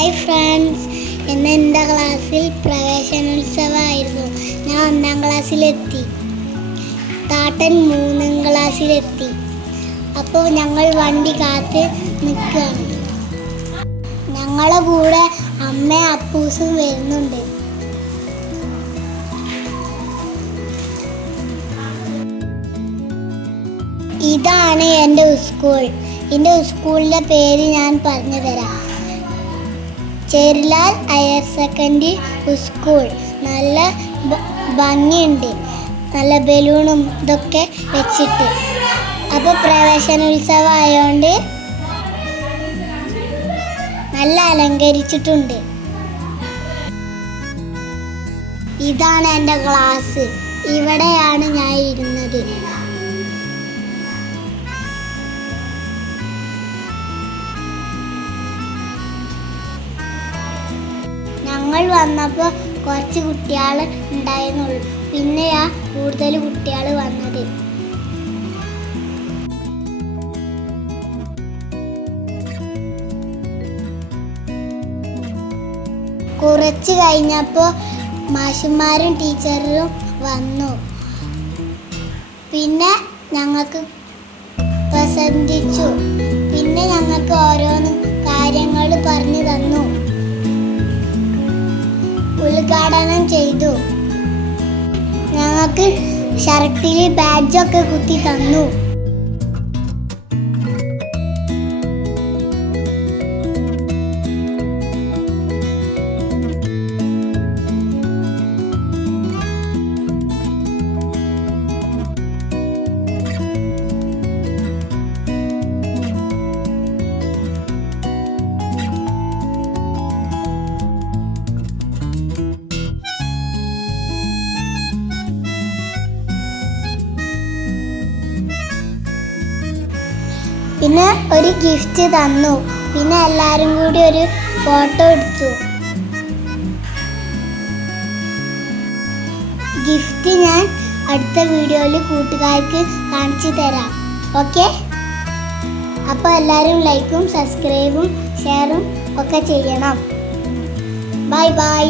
Hi friends, ഇന്ന് എൻ്റെ ക്ലാസ്സിൽ പ്രവേശനോത്സവമായിരുന്നു. ഞാൻ 1ാം ക്ലാസ്സിലെത്തി, താട്ടൻ 3ാം ക്ലാസ്സിലെത്തി. അപ്പോൾ ഞങ്ങൾ വണ്ടി കാത്ത് നിൽക്കുകയാണ്. ഞങ്ങളെ കൂടെ അമ്മയും അപ്പൂസും വരുന്നുണ്ട്. ഇതാണ് എൻ്റെ സ്കൂൾ. എൻ്റെ സ്കൂളിൻ്റെ പേര് ഞാൻ പറഞ്ഞു തരാം. ചേരിലാൽ ഹയർ സെക്കൻഡറി സ്കൂൾ. നല്ല ഭംഗിയുണ്ട്, നല്ല ബലൂണും ഇതൊക്കെ വെച്ചിട്ട്. അപ്പോൾ പ്രവേശനോത്സവം ആയതുകൊണ്ട് നല്ല അലങ്കരിച്ചിട്ടുണ്ട്. ഇതാണ് എൻ്റെ ക്ലാസ്. ഇവിടെയാണ് ഞാൻ ഇരുന്നത്. ഞങ്ങൾ വന്നപ്പോൾ കുറച്ച് കുട്ടികൾ ഉണ്ടായിരുന്നുള്ളൂ, പിന്നെയാ കൂടുതൽ കുട്ടികൾ വന്നത്. കുറച്ച് കഴിഞ്ഞപ്പോൾ മാഷന്മാരും ടീച്ചറും വന്നു. പിന്നെ ഞങ്ങൾക്ക് പ്രസംഗിച്ചു. പിന്നെ ഞങ്ങൾക്ക് ഓരോന്ന് കാര്യങ്ങൾ പറഞ്ഞു തന്നു, ഉദ്ഘാടനം ചെയ്തു. ഞങ്ങൾക്ക് ഷർട്ടിൽ ബാഡ്ജൊക്കെ കുത്തി തന്നു. പിന്നെ ഒരു ഗിഫ്റ്റ് തന്നു. പിന്നെ എല്ലാവരും കൂടി ഒരു ഫോട്ടോ എടുത്തു. ഗിഫ്റ്റ് ഞാൻ അടുത്ത വീഡിയോയിൽ കൂട്ടുകാർക്ക് കാണിച്ചു തരാം. ഓക്കെ, അപ്പോൾ എല്ലാവരും ലൈക്കും സബ്സ്ക്രൈബും ഷെയറും ഒക്കെ ചെയ്യണം. Bye bye.